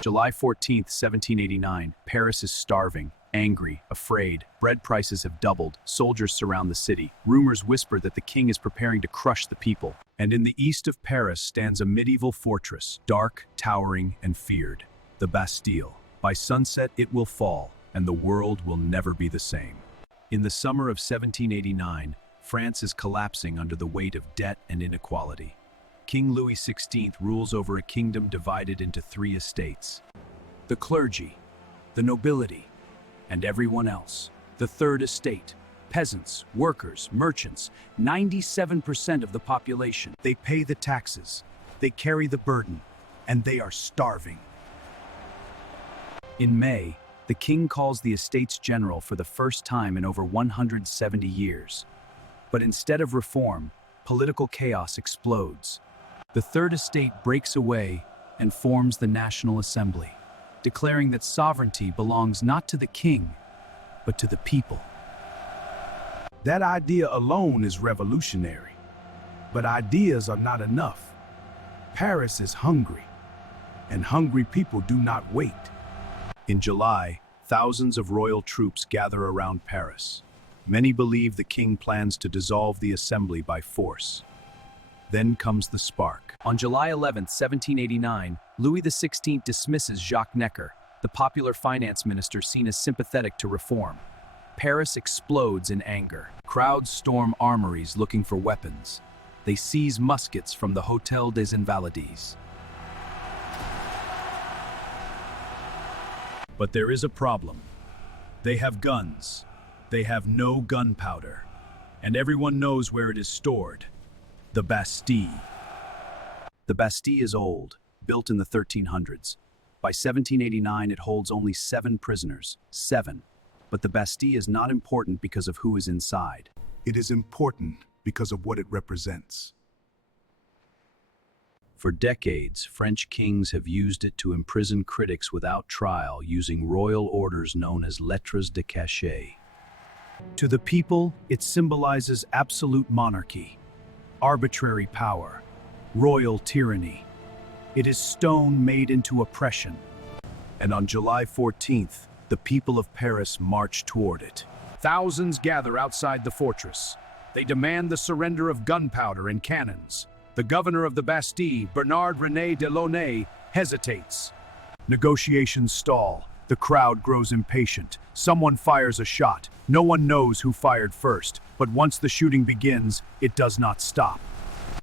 July 14th, 1789, Paris is starving, angry, afraid. Bread prices have doubled. Soldiers surround the city. Rumors whisper that the king is preparing to crush the people. And in the east of Paris stands a medieval fortress, dark, towering, and feared. The Bastille. By sunset, it will fall, and the world will never be the same. In the summer of 1789, France is collapsing under the weight of debt and inequality. King Louis XVI rules over a kingdom divided into three estates: the clergy, the nobility, and everyone else. The third estate: peasants, workers, merchants, 97% of the population. They pay the taxes, they carry the burden, and they are starving. In May, the king calls the Estates General for the first time in over 170 years. But instead of reform, political chaos explodes. The Third Estate breaks away and forms the National Assembly, declaring that sovereignty belongs not to the king, but to the people. That idea alone is revolutionary. But ideas are not enough. Paris is hungry, and hungry people do not wait. In July, thousands of royal troops gather around Paris. Many believe the king plans to dissolve the assembly by force. Then comes the spark. On July 11th, 1789, Louis XVI dismisses Jacques Necker, the popular finance minister seen as sympathetic to reform. Paris explodes in anger. Crowds storm armories looking for weapons. They seize muskets from the Hôtel des Invalides. But there is a problem. They have guns. They have no gunpowder. And everyone knows where it is stored: the Bastille. The Bastille is old, built in the 1300s. By 1789, it holds only 7 prisoners. 7. But the Bastille is not important because of who is inside. It is important because of what it represents. For decades, French kings have used it to imprison critics without trial using royal orders known as lettres de cachet. To the people, it symbolizes absolute monarchy, arbitrary power, royal tyranny. It is stone made into oppression. And on July 14th, the people of Paris march toward it. Thousands gather outside the fortress. They demand the surrender of gunpowder and cannons. The governor of the Bastille, Bernard-René de Launay, hesitates. Negotiations stall. The crowd grows impatient. Someone fires a shot. No one knows who fired first, but once the shooting begins, it does not stop.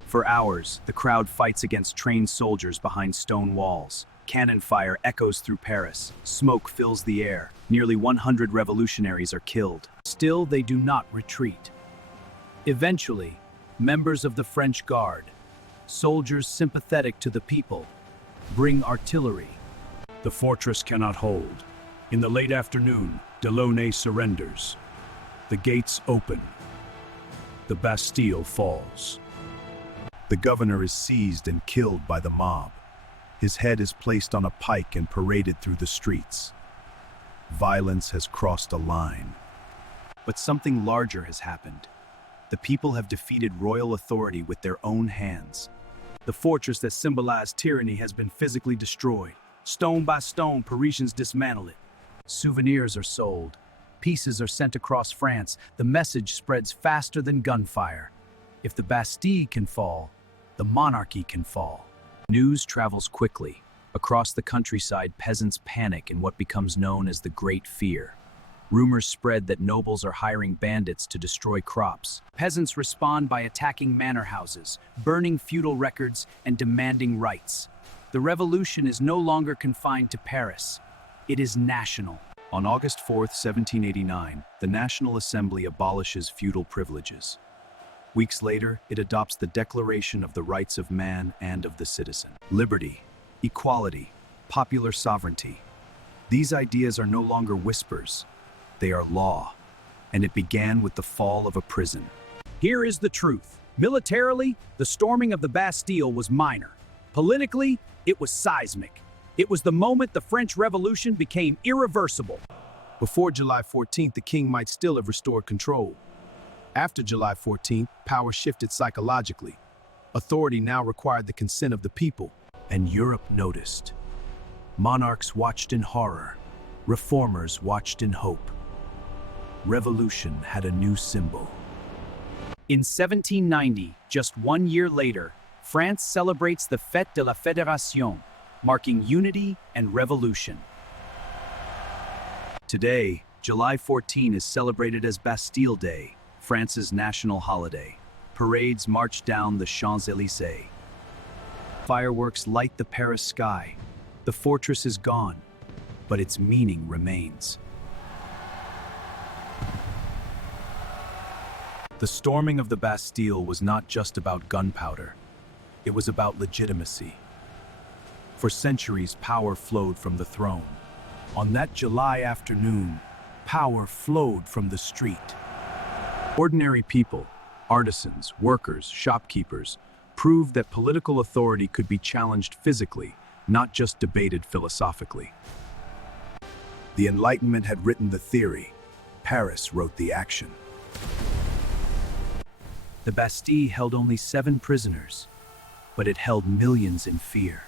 For hours, the crowd fights against trained soldiers behind stone walls. Cannon fire echoes through Paris. Smoke fills the air. Nearly 100 revolutionaries are killed. Still, they do not retreat. Eventually, members of the French Guard, soldiers sympathetic to the people, bring artillery. The fortress cannot hold. In the late afternoon, Delaunay surrenders. The gates open. The Bastille falls. The governor is seized and killed by the mob. His head is placed on a pike and paraded through the streets. Violence has crossed a line. But something larger has happened. The people have defeated royal authority with their own hands. The fortress that symbolized tyranny has been physically destroyed. Stone by stone, Parisians dismantle it. Souvenirs are sold. Pieces are sent across France. The message spreads faster than gunfire. If the Bastille can fall, the monarchy can fall. News travels quickly. Across the countryside, peasants panic in what becomes known as the Great Fear. Rumors spread that nobles are hiring bandits to destroy crops. Peasants respond by attacking manor houses, burning feudal records, and demanding rights. The revolution is no longer confined to Paris. It is national. On August 4th, 1789, the National Assembly abolishes feudal privileges. Weeks later, it adopts the Declaration of the Rights of Man and of the Citizen. Liberty, equality, popular sovereignty. These ideas are no longer whispers. They are law. And it began with the fall of a prison. Here is the truth. Militarily, the storming of the Bastille was minor. Politically, it was seismic. It was the moment the French Revolution became irreversible. Before July 14th, the king might still have restored control. After July 14th, power shifted psychologically. Authority now required the consent of the people, and Europe noticed. Monarchs watched in horror. Reformers watched in hope. Revolution had a new symbol. In 1790, just 1 year later, France celebrates the Fête de la Fédération, marking unity and revolution. Today, July 14 is celebrated as Bastille Day, France's national holiday. Parades march down the Champs-Élysées. Fireworks light the Paris sky. The fortress is gone, but its meaning remains. The storming of the Bastille was not just about gunpowder. It was about legitimacy. For centuries, power flowed from the throne. On that July afternoon, power flowed from the street. Ordinary people, artisans, workers, shopkeepers, proved that political authority could be challenged physically, not just debated philosophically. The Enlightenment had written the theory. Paris wrote the action. The Bastille held only 7 prisoners, but it held millions in fear.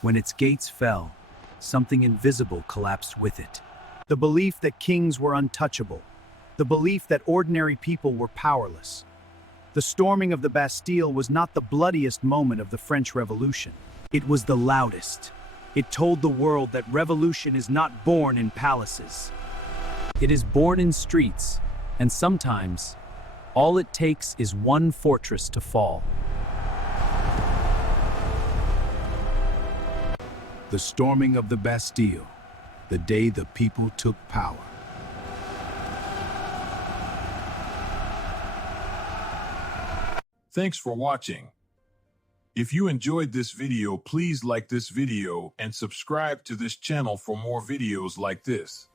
When its gates fell, something invisible collapsed with it. The belief that kings were untouchable. The belief that ordinary people were powerless. The storming of the Bastille was not the bloodiest moment of the French Revolution. It was the loudest. It told the world that revolution is not born in palaces. It is born in streets, and sometimes, all it takes is one fortress to fall. The storming of the Bastille, the day the people took power. Thanks for watching. If you enjoyed this video, please like this video and subscribe to this channel for more videos like this.